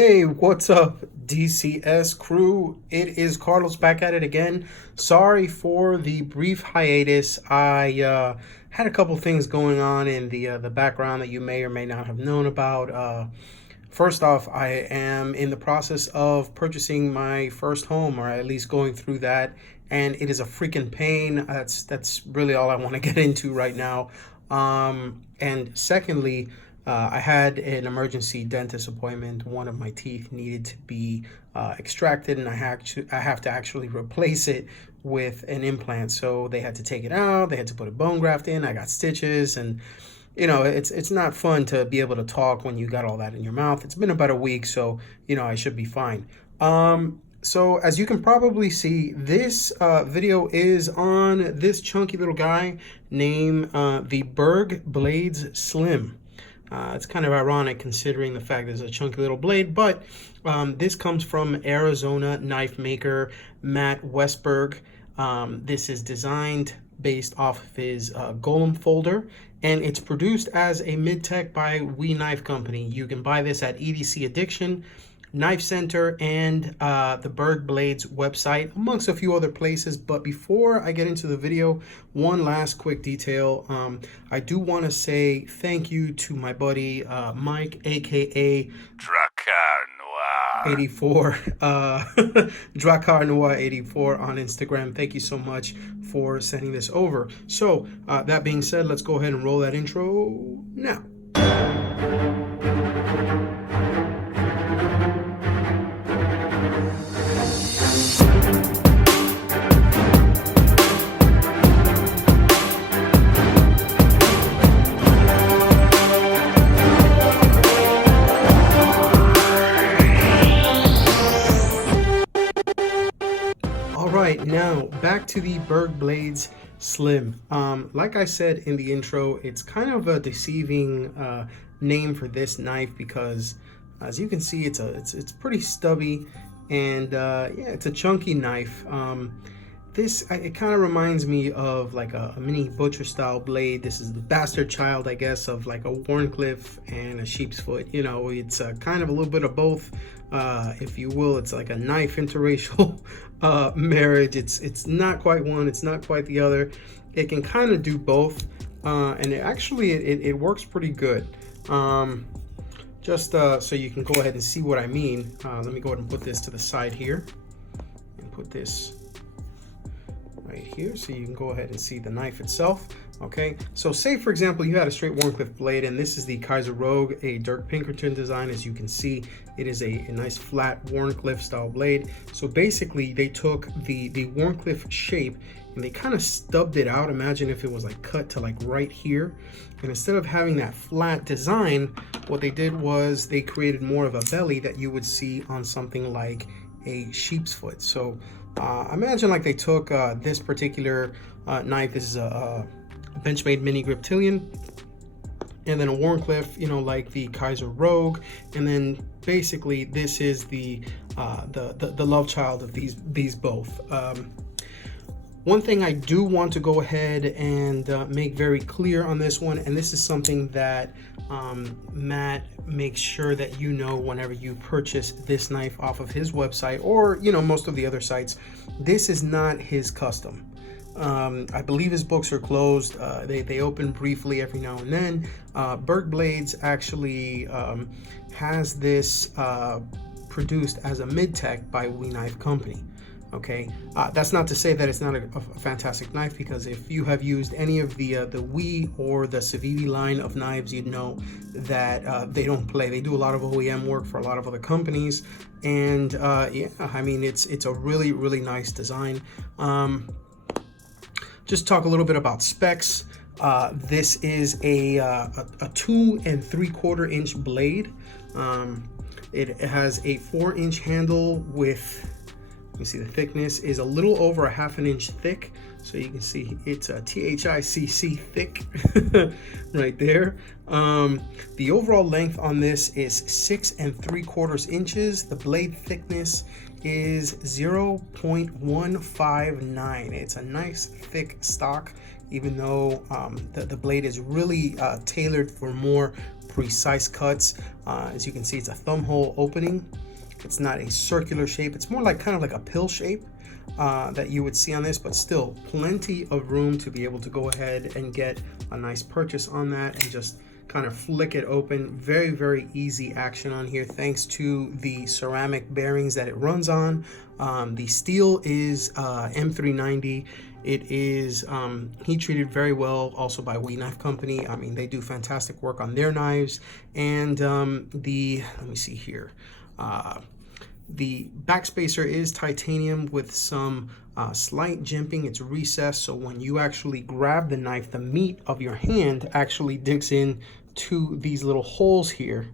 Hey, what's up, DCS Crew? It is Carlos back at it again. Sorry for the brief hiatus. I had a couple things going on in the background that you may or may not have known about. First off, I am in the process of purchasing my first home, or at least going through that, and it is a freaking pain. That's really all I want to get into right now. And secondly, I had an emergency dentist appointment. One of my teeth needed to be extracted, and I have to actually replace it with an implant. So they had to take it out. They had to put a bone graft in. I got stitches, and it's not fun to be able to talk when you got all that in your mouth. It's been about a week, so I should be fine. So as you can probably see, this video is on this chunky little guy named the Berg Blades SLiM. It's kind of ironic considering the fact there's a chunky little blade, but this comes from Arizona knife maker Matt Westberg. This is designed based off of his Golem folder, and it's produced as a mid-tech by We Knife Company. You can buy this at EDC Addiction, Knife Center, and the Berg Blades website, amongst a few other places. But before I get into the video, one last quick detail. I do want to say thank you to my buddy Mike, aka Drakkar Noir 84, Drakkar Noir 84 on Instagram. Thank you so much for sending this over. So that being said, let's go ahead and roll that intro now. Now back to the Berg Blades SLiM. Like I said in the intro, it's kind of a deceiving name for this knife because, as you can see, it's pretty stubby, and yeah, it's a chunky knife. It kind of reminds me of like a mini butcher style blade. This is the bastard child, I guess, of like a Wharncliffe and a sheep's foot. It's kind of a little bit of both, if you will. It's like a knife interracial marriage. It's not quite one, it's not quite the other. It can kind of do both, and it works pretty good. Just so you can go ahead and see what I mean, let me go ahead and put this to the side here and put this right here so you can go ahead and see the knife itself. Okay, so say for example you had a straight Wharncliffe blade, and this is the Kaiser Rogue, a Dirk Pinkerton design. As you can see, it is a nice flat Wharncliffe style blade. So basically they took the Wharncliffe shape and they kind of stubbed it out. Imagine if it was like cut to like right here, and instead of having that flat design, what they did was they created more of a belly that you would see on something like a sheep's foot. So imagine like they took this particular knife. This is a Benchmade mini griptilian, and then a Wharncliffe, like the Kaiser Rogue, and then basically this is the love child of these both. One thing I do want to go ahead and make very clear on this one, and this is something that Matt makes sure that whenever you purchase this knife off of his website, or most of the other sites, this is not his custom. I believe his books are closed. They open briefly every now and then. Berg Blades actually has this produced as a mid-tech by We Knife Company. Okay, that's not to say that it's not a fantastic knife, because if you have used any of the We or the Civivi line of knives, you'd know that they don't play. They do a lot of OEM work for a lot of other companies, and yeah, I mean it's a really, really nice design. Just talk a little bit about specs. This is a 2 3/4 inch blade. It has a 4-inch handle with, you see the thickness is a little over a 1/2 inch thick. So you can see it's a THICC thick right there. The overall length on this is 6 3/4 inches. The blade thickness is 0.159. It's a nice thick stock. even though the blade is really tailored for more precise cuts. As you can see, it's a thumb hole opening. It's not a circular shape. It's more like kind of like a pill shape that you would see on this, but still plenty of room to be able to go ahead and get a nice purchase on that and just kind of flick it open. Very, very easy action on here thanks to the ceramic bearings that it runs on. The steel is M390. It is heat treated very well, also by We Knife Company. I mean, they do fantastic work on their knives. And let me see here. The backspacer is titanium with some slight jimping. It's recessed, so when you actually grab the knife, the meat of your hand actually digs in to these little holes here.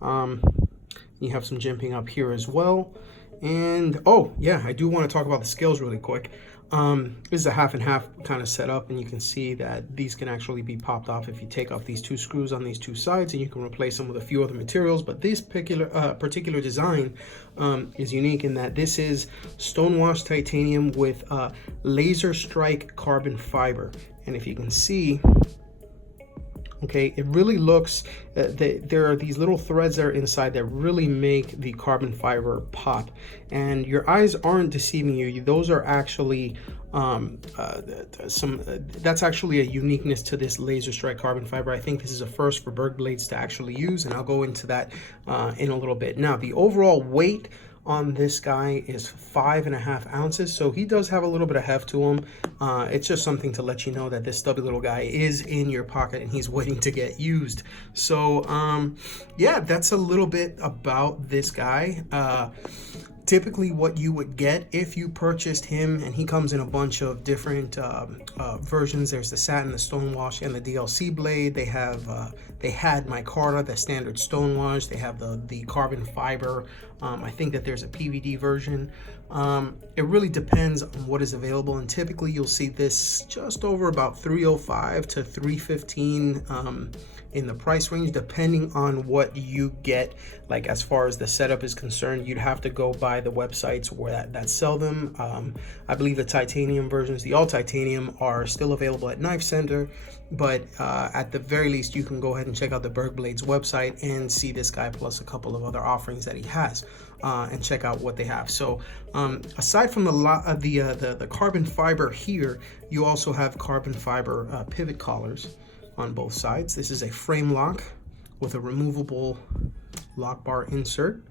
You have some jimping up here as well. And oh yeah, I do want to talk about the scales really quick. This is a half and half kind of setup, and you can see that these can actually be popped off if you take off these two screws on these two sides, and you can replace them with a few other materials. But this particular design is unique in that this is stonewashed titanium with laser strike carbon fiber. And if you can see, okay, it really looks, there are these little threads that are inside that really make the carbon fiber pop. And your eyes aren't deceiving you. Those are actually that's actually a uniqueness to this laser strike carbon fiber. I think this is a first for Berg blades to actually use, and I'll go into that in a little bit. Now, the overall weight on this guy is 5.5 ounces, so he does have a little bit of heft to him. It's just something to let you know that this stubby little guy is in your pocket and he's waiting to get used. So yeah, that's a little bit about this guy. Typically what you would get if you purchased him, and he comes in a bunch of different versions. There's the satin, the stonewash, and the DLC blade. They have they had micarta, the standard stonewash. They have the carbon fiber. I think that there's a PVD version. It really depends on what is available, and typically you'll see this just over about $305 to $315 in the price range, depending on what you get. Like as far as the setup is concerned, you'd have to go by the websites where that sell them. I believe the titanium versions, the all titanium, are still available at Knife Center, but at the very least you can go ahead and check out the Berg Blades website and see this guy plus a couple of other offerings that he has, and check out what they have. So aside from the carbon fiber here, you also have carbon fiber pivot collars on both sides. This is a frame lock with a removable lock bar insert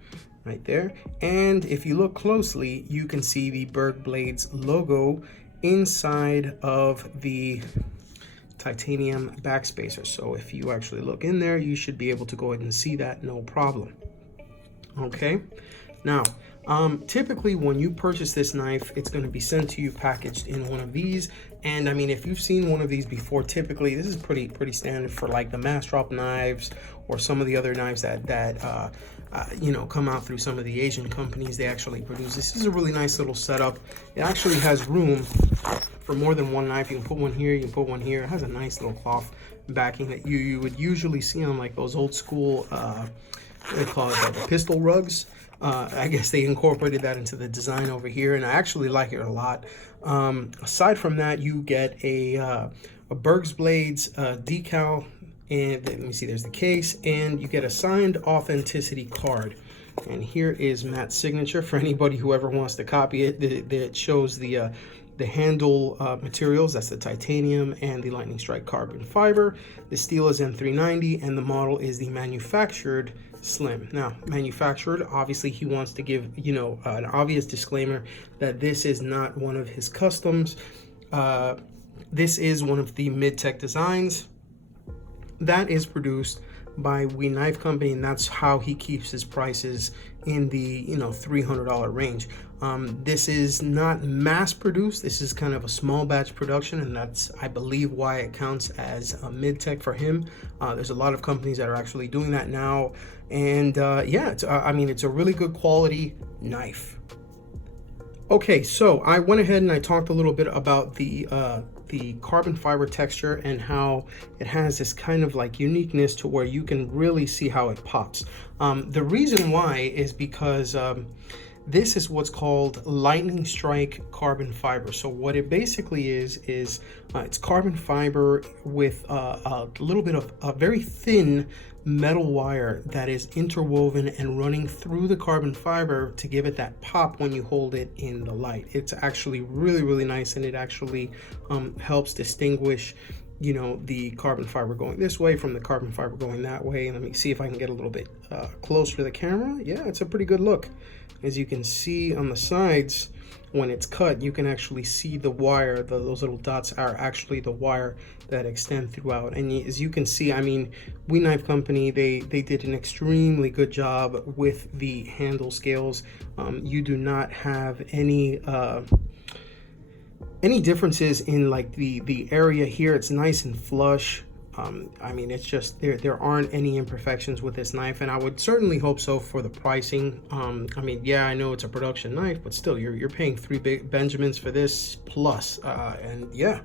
right there, and if you look closely you can see the Berg Blades logo inside of the titanium backspacer. So if you actually look in there, you should be able to go ahead and see that, no problem. Okay, now typically when you purchase this knife, it's going to be sent to you packaged in one of these. And I mean, if you've seen one of these before, typically this is pretty standard for like the mass drop knives or some of the other knives that you know, come out through some of the Asian companies. They actually produce. This is a really nice little setup. It actually has room for more than one knife. You can put one here, you can put one here. It has a nice little cloth backing that you would usually see on like those old school they call it the pistol rugs. I guess they incorporated that into the design over here, and I actually like it a lot. Aside from that, you get a Berg's Blades decal, and let me see, there's the case, and you get a signed authenticity card. And here is Matt's signature for anybody who ever wants to copy it. It shows the handle materials. That's the titanium and the lightning strike carbon fiber. The steel is M390, and the model is the manufactured SLiM. Now, manufactured, obviously he wants to give, you know, an obvious disclaimer that this is not one of his customs. This is one of the mid-tech designs that is produced by We Knife Company, and that's how he keeps his prices in the, you know, $300 range. This is not mass produced. This is kind of a small batch production, and that's, I believe, why it counts as a mid-tech for him. There's a lot of companies that are actually doing that now, and yeah, I mean, it's a really good quality knife. Okay, so I went ahead and I talked a little bit about the carbon fiber texture and how it has this kind of like uniqueness to where you can really see how it pops. The reason why is because this is what's called lightning strike carbon fiber. So what it basically is it's carbon fiber with a little bit of a very thin metal wire that is interwoven and running through the carbon fiber to give it that pop when you hold it in the light. It's actually really, really nice, and it actually helps distinguish, you know, the carbon fiber going this way from the carbon fiber going that way. Let me see if I can get a little bit closer to the camera. Yeah, it's a pretty good look. As you can see on the sides, when it's cut, you can actually see the wire. Those little dots are actually the wire that extend throughout. And as you can see, I mean, We Knife Company, they did an extremely good job with the handle scales. You do not have any differences in like the area here. It's nice and flush. I mean, it's just there aren't any imperfections with this knife, and I would certainly hope so for the pricing. I mean, yeah, I know it's a production knife, but still, you're paying 3 big Benjamins for this plus, and yeah,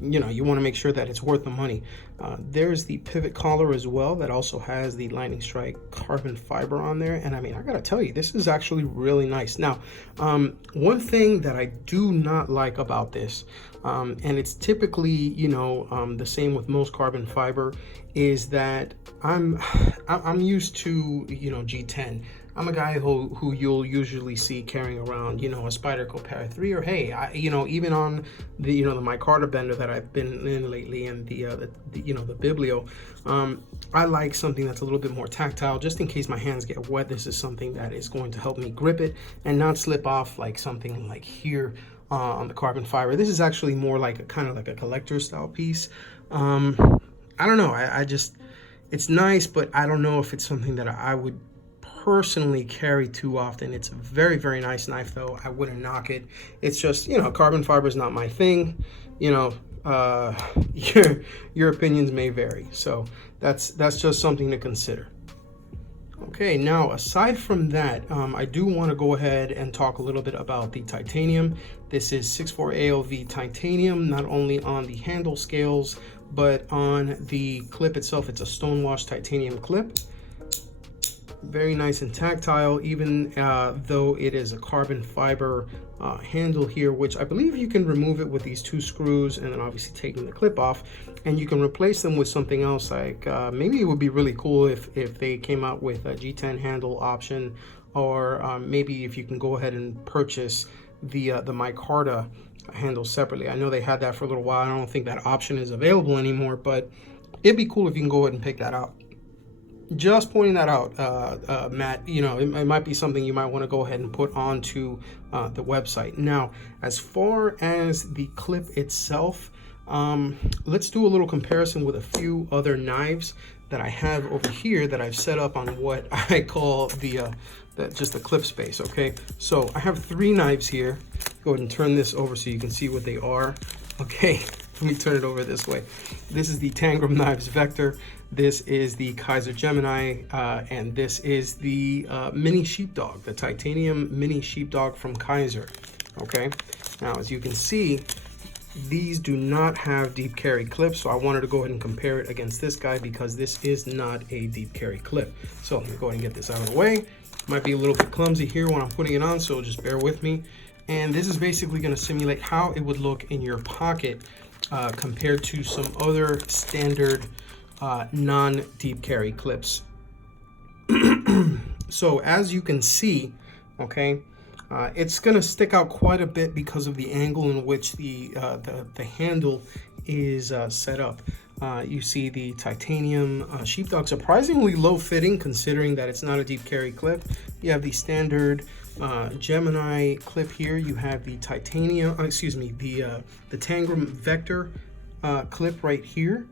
you know, you want to make sure that it's worth the money. There's the pivot collar as well that also has the lightning strike carbon fiber on there, and I mean, I gotta tell you, this is actually really nice. Now, one thing that I do not like about this, and it's typically, you know, the same with most carbon fiber, is that I'm used to, you know, G10. I'm a guy who you'll usually see carrying around, you know, a Spyderco Para 3, or hey, you know, even on the, you know, the micarta bender that I've been in lately, and the you know, the Biblio, I like something that's a little bit more tactile, just in case my hands get wet. This is something that is going to help me grip it and not slip off like something like here on the carbon fiber. This is actually more like a kind of like a collector style piece. I don't know, I just, it's nice, but I don't know if it's something that I would personally carry too often. It's a very, very nice knife though. I wouldn't knock it. It's just, you know, carbon fiber is not my thing. You know, your opinions may vary. So that's just something to consider. Okay, now aside from that, I do want to go ahead and talk a little bit about the titanium. This is 6.4 ALV titanium, not only on the handle scales, but on the clip itself. It's a stonewashed titanium clip. Very nice and tactile, even though it is a carbon fiber handle here, which I believe you can remove it with these 2 screws, and then obviously taking the clip off, and you can replace them with something else. Like maybe it would be really cool if they came out with a G10 handle option, or maybe if you can go ahead and purchase the micarta handle separately. I know they had that for a little while. I don't think that option is available anymore, but it'd be cool if you can go ahead and pick that out. Just pointing that out, Matt. You know, it might be something you might want to go ahead and put onto the website. Now, as far as the clip itself, let's do a little comparison with a few other knives that I have over here that I've set up on what I call just the clip space. Okay, so I have 3 knives here. Go ahead and turn this over so you can see what they are. Okay, let me turn it over this way. This is the Tangram Knives Vector. This is the Kaiser Gemini, and this is the Mini Sheepdog, the titanium Mini Sheepdog from Kaiser. Okay, now as you can see, these do not have deep carry clips, so I wanted to go ahead and compare it against this guy because this is not a deep carry clip. So let me go ahead and get this out of the way. Might be a little bit clumsy here when I'm putting it on, so just bear with me. And this is basically going to simulate how it would look in your pocket compared to some other standard non-deep carry clips. So as you can see, okay, it's going to stick out quite a bit because of the angle in which the handle is set up. You see the titanium Sheepdog, surprisingly low fitting considering that it's not a deep carry clip. You have the standard Gemini clip here. You have the titanium, the Tangram Vector clip right here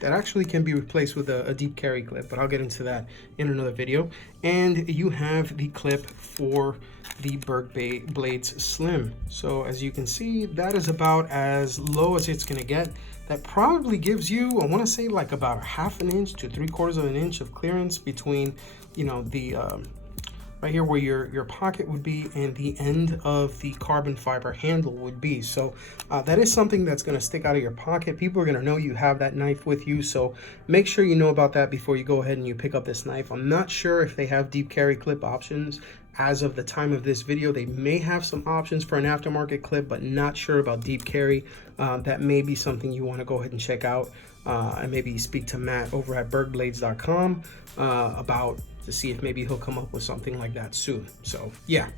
that actually can be replaced with a deep carry clip, but I'll get into that in another video. And you have the clip for the Berg Blades SLiM. So as you can see, that is about as low as it's going to get. That probably gives you, I want to say, like about 1/2 inch to 3/4 of an inch of clearance between, you know, the right here where your pocket would be and the end of the carbon fiber handle would be. So that is something that's going to stick out of your pocket. People are going to know you have that knife with you, so make sure you know about that before you go ahead and you pick up this knife. I'm not sure if they have deep carry clip options as of the time of this video. They may have some options for an aftermarket clip, but not sure about deep carry. That may be something you want to go ahead and check out, and maybe speak to Matt over at bergblades.com about, to see if maybe he'll come up with something like that soon. So yeah.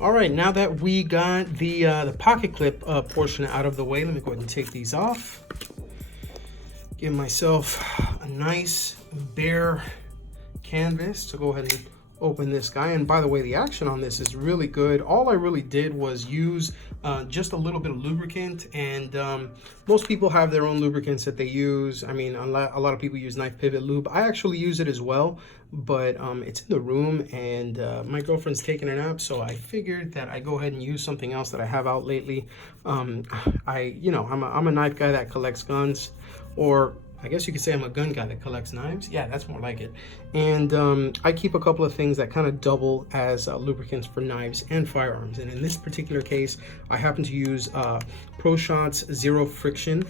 All right, now that we got the pocket clip portion out of the way, let me go ahead and take these off. Give myself a nice bare canvas to go ahead and open this guy. And by the way, the action on this is really good. All I really did was use just a little bit of lubricant, and most people have their own lubricants that they use. I mean, a lot of people use knife pivot lube. I actually use it as well, but it's in the room, and my girlfriend's taking a nap, so I figured that I go ahead and use something else that I have out lately. I'm a knife guy that collects guns, or I guess you could say I'm a gun guy that collects knives. Yeah, that's more like it. And I keep a couple of things that kind of double as lubricants for knives and firearms. And in this particular case, I happen to use ProShot's Zero Friction.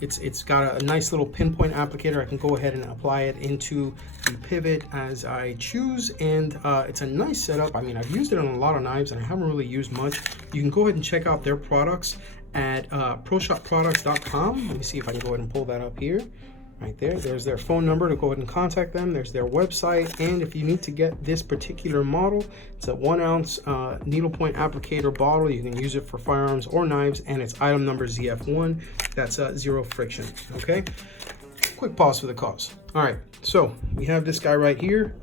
It's got a nice little pinpoint applicator. I can go ahead and apply it into the pivot as I choose, and it's a nice setup. I mean, I've used it on a lot of knives and I haven't really used much. You can go ahead and check out their products at proshotproducts.com. Let me see if I can go ahead and pull that up here. Right there, there's their phone number to go ahead and contact them. There's their website, and if you need to get this particular model, it's a 1 ounce needlepoint applicator bottle. You can use it for firearms or knives, and it's item number ZF1. That's Zero Friction. Okay, quick pause for the cause. All right, so we have this guy right here.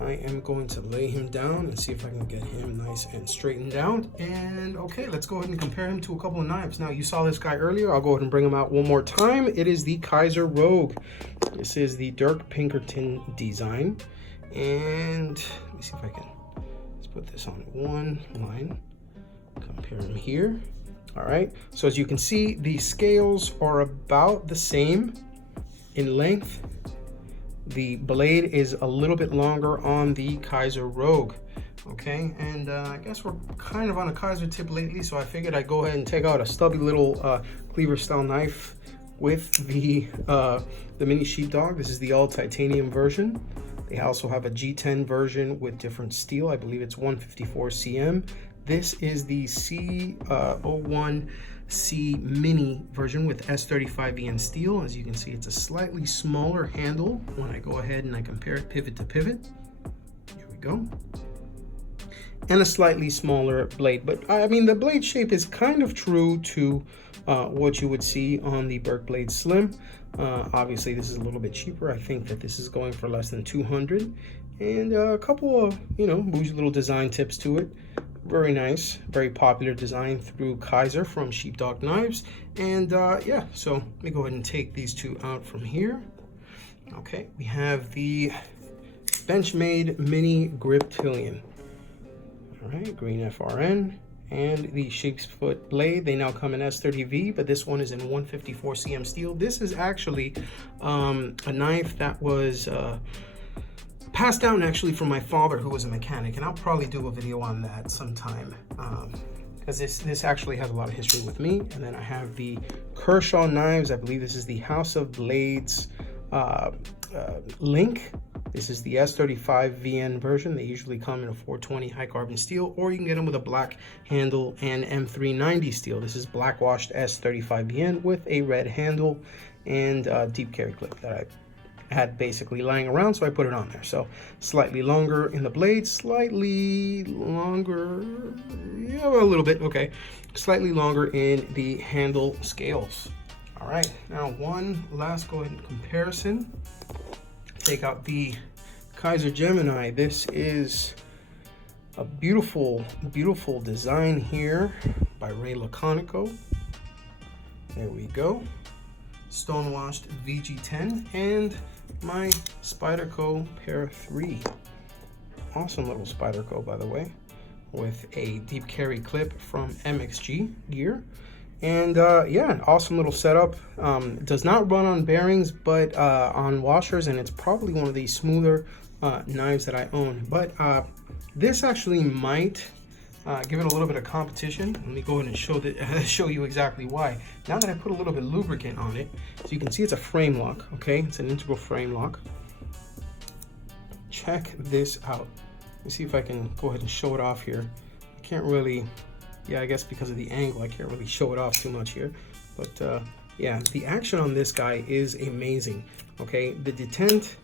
I am going to lay him down and see if I can get him nice and straightened out. And okay, let's go ahead and compare him to a couple of knives. Now, you saw this guy earlier. I'll go ahead and bring him out one more time. It is the Kaiser Rogue. This is the Dirk Pinkerton design. And let me see if I can, let's put this on one line. Compare him here. All right, so as you can see, the scales are about the same in length. The blade is a little bit longer on the Kaiser Rogue, okay? And I guess we're kind of on a Kaiser tip lately, so I figured I'd go ahead and take out a stubby little cleaver style knife with the mini Sheepdog. This is the all titanium version. They also have a G10 version with different steel. I believe it's 154 cm. This is the C01C mini version with S35VN steel. As you can see, it's a slightly smaller handle when I go ahead and I compare it pivot to pivot. Here we go. And a slightly smaller blade, but I mean, the blade shape is kind of true to what you would see on the Berg Blade SLiM. Obviously, this is a little bit cheaper. I think that this is going for less than 200, and a couple of, bougie little design tips to it. Very nice, very popular design through Kaiser from Sheepdog Knives. And yeah, so let me go ahead and take these two out from here. Okay, we have the Benchmade Mini Grip Pillion. All right, green FRN. And the sheep's foot blade, they now come in S30V, but this one is in 154 cm steel. This is actually a knife that was passed down actually from my father, who was a mechanic, and I'll probably do a video on that sometime, because this actually has a lot of history with me. And then I have the Kershaw Knives. I believe this is the House of Blades link. This is the S35VN version. They usually come in a 420 high carbon steel, or you can get them with a black handle and M390 steel. This is black washed S35VN with a red handle and deep carry clip that I had basically lying around, so I put it on there. So slightly longer in the blade, slightly longer, yeah, a little bit, okay, slightly longer in the handle scales. All right, now one last go ahead and comparison. Take out the Kaiser Gemini. This is a beautiful, beautiful design here by Ray Laconico. There we go. Stonewashed VG10 and my Spyderco Pair 3. Awesome little Spyderco, by the way, with a deep carry clip from MXG gear. And yeah, an awesome little setup. It does not run on bearings, but on washers, and it's probably one of the smoother knives that I own. But this actually might give it a little bit of competition. Let me go ahead and show you exactly why. Now that I put a little bit of lubricant on it, so you can see it's a frame lock, okay? It's an integral frame lock. Check this out. Let me see if I can go ahead and show it off here. I can't really, yeah, I guess because of the angle, I can't really show it off too much here. But yeah, the action on this guy is amazing, okay? The detent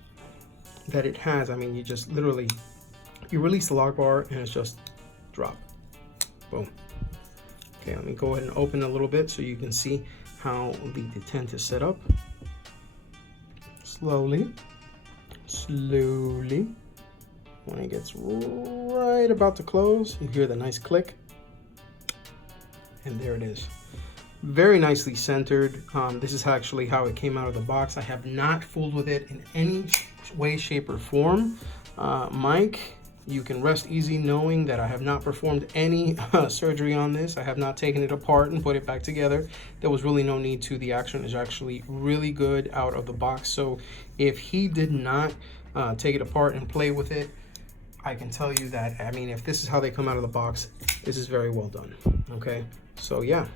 that it has, I mean, you just literally, you release the lock bar and it's just drop. Boom. Okay, let me go ahead and open a little bit so you can see how the detent is set up. Slowly. When it gets right about to close, you hear the nice click. And there it is. Very nicely centered. This is actually how it came out of the box. I have not fooled with it in any way, shape, or form. Mike, you can rest easy knowing that I have not performed any surgery on this. I have not taken it apart and put it back together. There was really no need to. The action is actually really good out of the box. So if he did not take it apart and play with it, I can tell you that, I mean, if this is how they come out of the box, this is very well done. Okay, so yeah,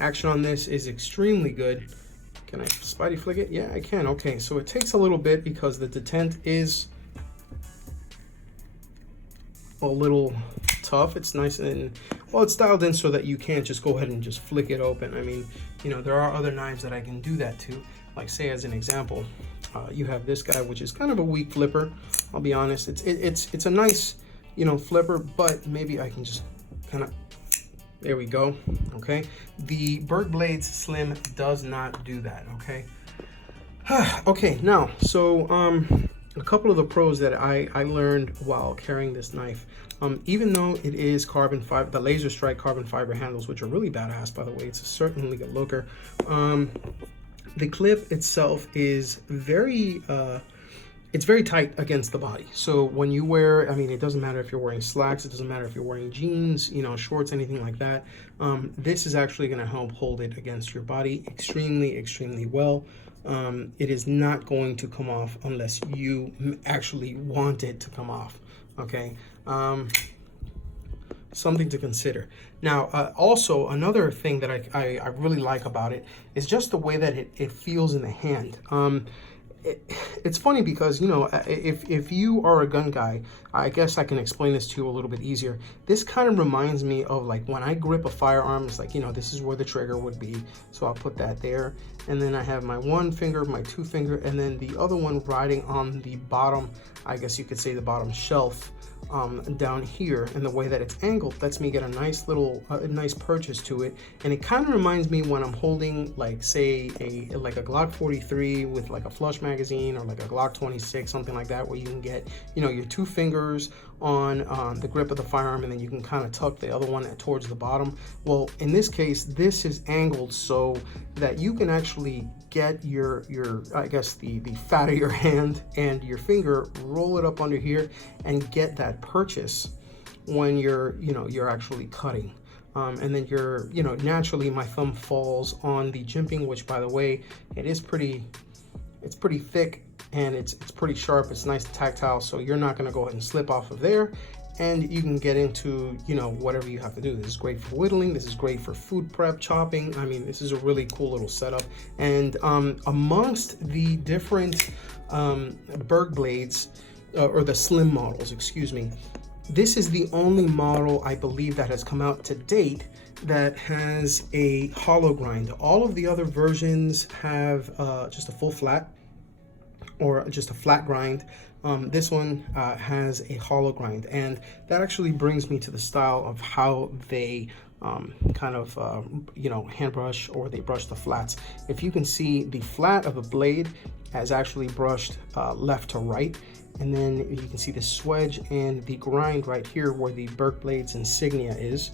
action on this is extremely good. Can I spidey flick it? Yeah, I can. Okay, so it takes a little bit because the detent is a little tough. It's nice and, well, it's dialed in so that you can't just go ahead and just flick it open. I mean, you know, there are other knives that I can do that to. Like, say as an example, you have this guy, which is kind of a weak flipper. I'll be honest. It's a nice, you know, flipper, but maybe I can just kind of, there we go. Okay, the Berg Blades SLiM does not do that. Okay. Okay, now, so a couple of the pros that I learned while carrying this knife. Even though it is carbon fiber, the laser strike carbon fiber handles, which are really badass, by the way, it's a certainly good looker. The clip itself is very, it's very tight against the body. So when you wear, I mean, it doesn't matter if you're wearing slacks, it doesn't matter if you're wearing jeans, you know, shorts, anything like that. This is actually going to help hold it against your body extremely, extremely well. It is not going to come off unless you actually want it to come off. Okay. Something to consider. Now, also another thing that I really like about it is just the way that it feels in the hand. It's funny because, you know, if you are a gun guy, I guess I can explain this to you a little bit easier. This kind of reminds me of like when I grip a firearm, it's like, you know, this is where the trigger would be. So I'll put that there. And then I have my one finger, my two finger, and then the other one riding on the bottom, I guess you could say the bottom shelf down here. And the way that it's angled lets me get a nice little, nice purchase to it. And it kind of reminds me when I'm holding, like, say, like a Glock 43 with like a flush magazine, or like a Glock 26, something like that, where you can get, you know, your two fingers on the grip of the firearm, and then you can kind of tuck the other one towards the bottom. Well, in this case, this is angled so that you can actually get your I guess the fat of your hand and your finger, roll it up under here, and get that purchase when you're, you know, you're actually cutting. And then you're, you know, naturally my thumb falls on the jimping, which, by the way, it's pretty thick and it's pretty sharp. It's nice and tactile, so you're not going to go ahead and slip off of there, and you can get into, you know, whatever you have to do. This is great for whittling. This is great for food prep, chopping. I mean, this is a really cool little setup. And amongst the different Berg blades, or the SLiM models, excuse me, this is the only model I believe that has come out to date that has a hollow grind. All of the other versions have just a full flat, or just a flat grind. This one has a hollow grind, and that actually brings me to the style of how they kind of you know, hand brush, or they brush the flats. If you can see, the flat of the blade has actually brushed left to right, and then you can see the swedge and the grind right here where the Berg Blades insignia is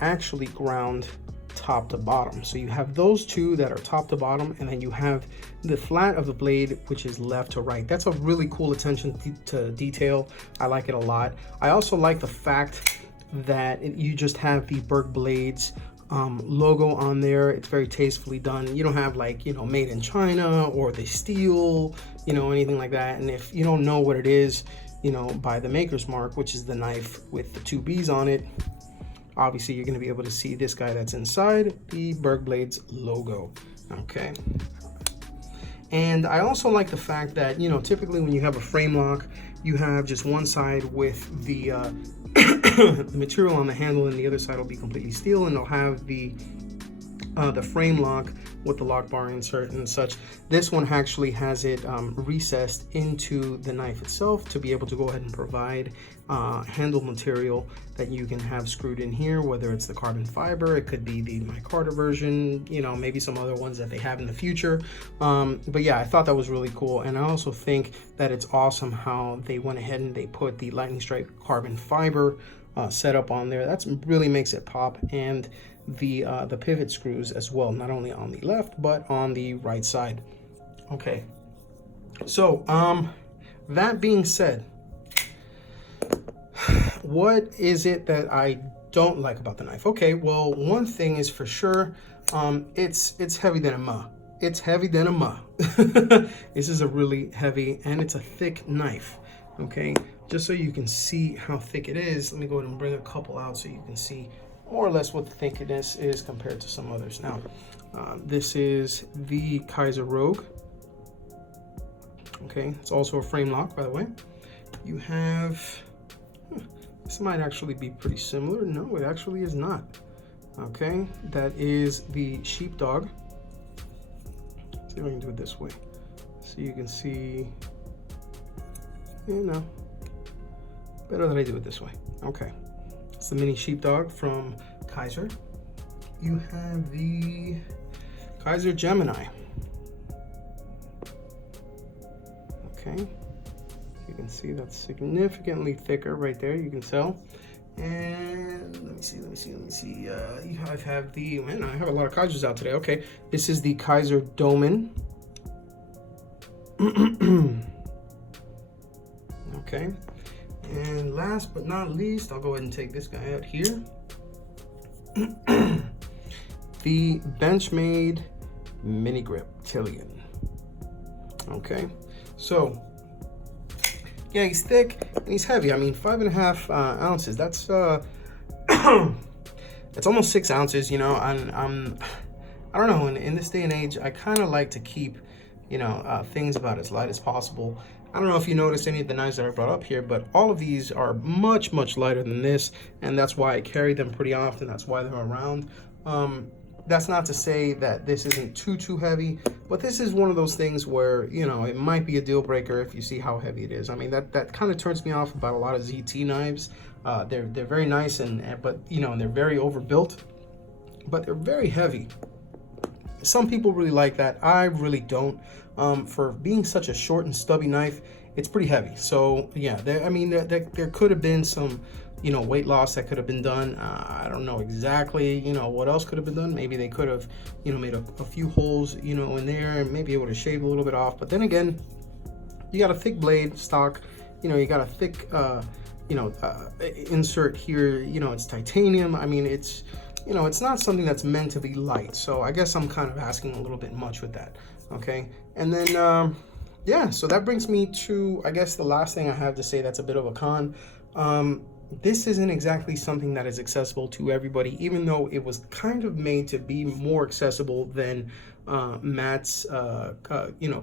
actually ground top to bottom. So you have those two that are top to bottom, and then you have the flat of the blade, which is left to right. That's a really cool attention to detail. I like it a lot. I also like the fact that you just have the Berg Blades logo on there. It's very tastefully done. You don't have like, you know, made in China or the steel, you know, anything like that. And if you don't know what it is, you know, by the maker's mark, which is the knife with the 2 B's on it, obviously you're going to be able to see this guy that's inside, the Berg Blades logo. Okay. And I also like the fact that, you know, typically when you have a frame lock, you have just one side with the the material on the handle, and the other side will be completely steel, and they'll have the frame lock with the lock bar insert and such. This one actually has it recessed into the knife itself to be able to go ahead and provide handle material that you can have screwed in here, whether it's the carbon fiber, it could be the micarta version, you know, maybe some other ones that they have in the future. But yeah, I thought that was really cool. And I also think that it's awesome how they went ahead and they put the lightning strike carbon fiber setup on there. That's really makes it pop. And the pivot screws as well, not only on the left but on the right side. Okay, so that being said, what is it that I don't like about the knife? Okay, well, one thing is for sure, it's heavy than a ma. It's heavy than a ma. This is a really heavy, and it's a thick knife. Okay, just so you can see how thick it is, let me go ahead and bring a couple out so you can see more or less what the thickness is compared to some others. Now, this is the Kaiser Rogue. Okay, it's also a frame lock, by the way. You have, this might actually be pretty similar. No, it actually is not. Okay, that is the Sheepdog. Let's see if I can do it this way. So you can see, you know, better that I do it this way. Okay. It's the mini Sheepdog from Kaiser. You have the Kaiser Gemini. Okay, you can see that's significantly thicker right there. You can tell. And let me see. I have the, man, I have a lot of Kaisers out today. Okay, this is the Kaiser Domen. Okay. And last but not least, I'll go ahead and take this guy out here. The Benchmade Mini Grip Tillion. Okay, so yeah, he's thick and he's heavy. I mean, 5.5 ounces. That's it's almost 6 ounces. You know, I don't know. In this day and age, I kind of like to keep, you know, things about as light as possible. I don't know if you noticed any of the knives that I brought up here, but all of these are much, much lighter than this, and that's why I carry them pretty often. That's why they're around. That's not to say that this isn't too heavy, but this is one of those things where, you know, it might be a deal breaker if you see how heavy it is. I mean, that kind of turns me off about a lot of ZT knives. They're very nice, but you know, and they're very overbuilt, but they're very heavy. Some people really like that. I really don't. For being such a short and stubby knife, it's pretty heavy. So yeah, there could have been some, you know, weight loss that could have been done. I don't know exactly, you know, what else could have been done. Maybe they could have, you know, made a few holes, you know, in there, and maybe able to shave a little bit off. But then again, you got a thick blade stock, you know, you got a thick, insert here. You know, it's titanium. I mean, it's, you know, it's not something that's meant to be light. So I guess I'm kind of asking a little bit much with that. Okay, and then yeah, so that brings me to, I guess, the last thing I have to say that's a bit of a con. This isn't exactly something that is accessible to everybody, even though it was kind of made to be more accessible than Matt's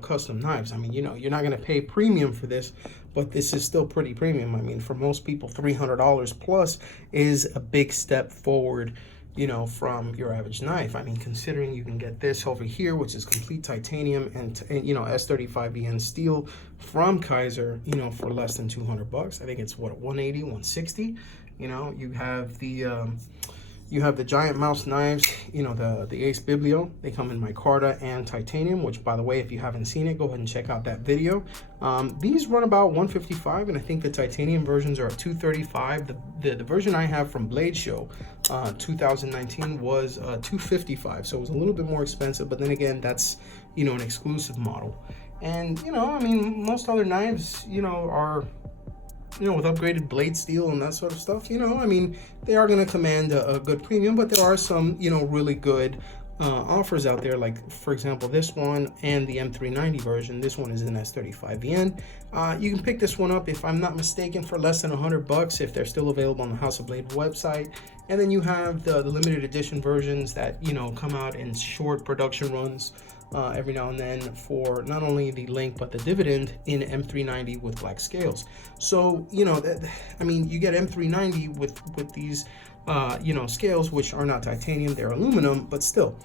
custom knives. I mean, you know, you're not going to pay premium for this, but this is still pretty premium. I mean, for most people, $300 plus is a big step forward, you know, from your average knife. I mean, considering you can get this over here, which is complete titanium and you know, S35VN steel from Kaiser, you know, for less than $200. I think it's what, 180, 160. You know, you have the giant mouse knives, you know, the Ace Biblio. They come in micarta and titanium, which, by the way, if you haven't seen it, go ahead and check out that video. These run about $155, and I think the titanium versions are at $235. The version I have from Blade Show 2019 was $255, so it was a little bit more expensive, but then again, that's, you know, an exclusive model. And, you know, I mean, most other knives, you know, are you know, with upgraded blade steel and that sort of stuff, you know, I mean, they are going to command a good premium, but there are some, you know, really good offers out there. Like, for example, this one and the M390 version. This one is an S35VN. You can pick this one up, if I'm not mistaken, for less than $100 if they're still available on the House of Blade website. And then you have the limited edition versions that, you know, come out in short production runs every now and then for not only the Link but the Dividend in M390 with black scales. So, you know, I mean, you get M390 with these you know, scales, which are not titanium, they're aluminum, but still,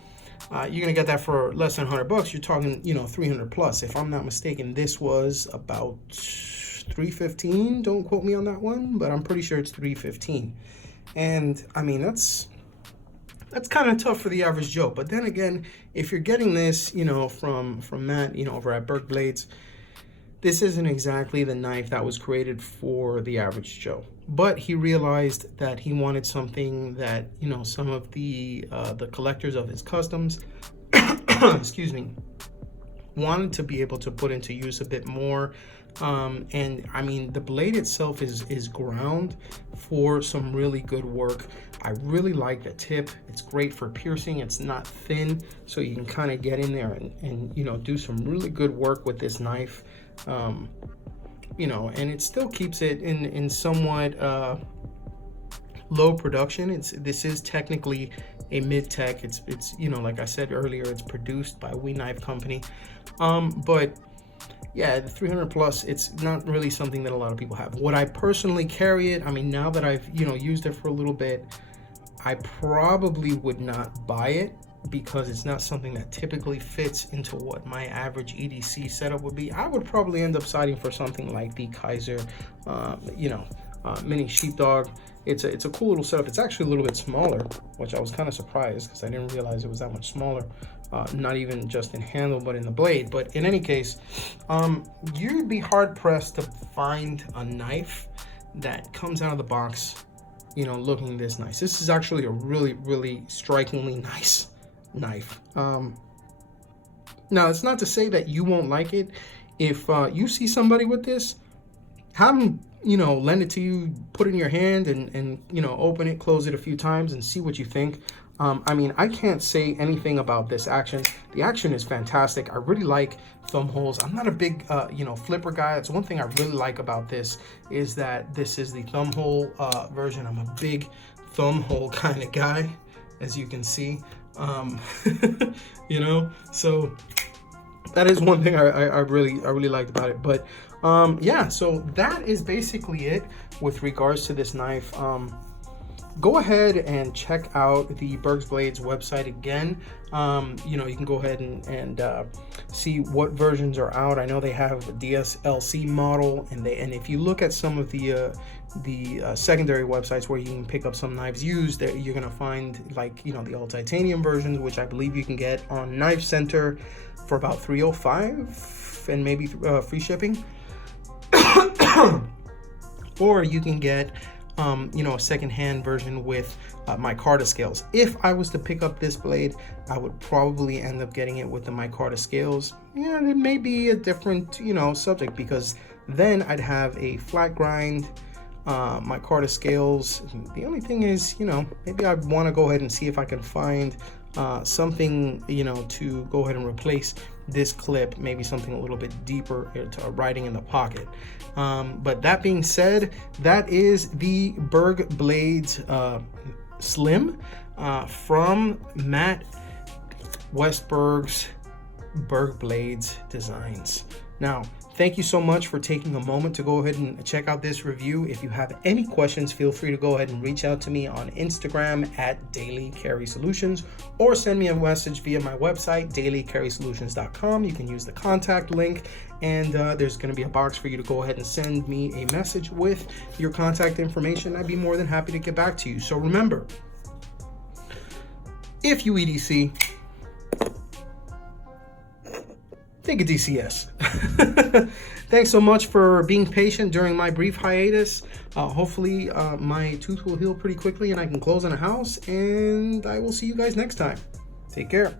you're gonna get that for less than $100. You're talking, you know, 300 plus. If I'm not mistaken, this was about 315. Don't quote me on that one, but I'm pretty sure it's 315. And I mean, that's kind of tough for the average Joe. But then again, if you're getting this, you know, from Matt, you know, over at Berg Blades, this isn't exactly the knife that was created for the average Joe. But he realized that he wanted something that, you know, some of the collectors of his customs, excuse me, wanted to be able to put into use a bit more. And I mean, the blade itself is ground for some really good work. I really like the tip. It's great for piercing. It's not thin, so you can kind of get in there and you know, do some really good work with this knife. You know, and it still keeps it in somewhat low production. This is technically a mid-tech. It's you know, like I said earlier, it's produced by We Knife Company. But yeah, the 300 plus, it's not really something that a lot of people have. Would I personally carry it? I mean, now that I've, you know, used it for a little bit, I probably would not buy it, because it's not something that typically fits into what my average EDC setup would be. I would probably end up siding for something like the Kaiser, you know, mini Sheepdog. It's a cool little setup. It's actually a little bit smaller, which I was kind of surprised because I didn't realize it was that much smaller. Not even just in handle, but in the blade. But in any case, you'd be hard pressed to find a knife that comes out of the box, you know, looking this nice. This is actually a really, really strikingly nice knife. Now, it's not to say that you won't like it. If you see somebody with this, have them, you know, lend it to you, put it in your hand, and you know, open it, close it a few times, and see what you think. I mean, I can't say anything about this action. The action is fantastic. I really like thumb holes. I'm not a big, you know, flipper guy. That's one thing I really like about this, is that this is the thumb hole version. I'm a big thumb hole kind of guy, as you can see. You know, so that is one thing I really liked about it. But yeah, so that is basically it with regards to this knife. Go ahead and check out the Berg Blades website again. You know, you can go ahead and see what versions are out. I know they have a DSLC model, and if you look at some of the secondary websites where you can pick up some knives used, that you're gonna find, like, you know, the all titanium versions, which I believe you can get on Knife Center for about $305 and maybe free shipping. Or you can get you know, a second-hand version with micarta scales. If I was to pick up this blade, I would probably end up getting it with the micarta scales. Yeah, it may be a different, you know, subject, because then I'd have a flat grind micarta scales. The only thing is, you know, maybe I'd want to go ahead and see if I can find something, you know, to go ahead and replace this clip, maybe something a little bit deeper to riding in the pocket. But that being said, that is the Berg Blades SLiM from Matt Westberg's Berg Blades Designs. Now, thank you so much for taking a moment to go ahead and check out this review. If you have any questions, feel free to go ahead and reach out to me on Instagram at Daily Carry Solutions, or send me a message via my website, dailycarrysolutions.com. You can use the contact link, and there's going to be a box for you to go ahead and send me a message with your contact information. I'd be more than happy to get back to you. So remember, if you EDC, think of DCS. Thanks so much for being patient during my brief hiatus. Hopefully my tooth will heal pretty quickly and I can close on a house, and I will see you guys next time. Take care.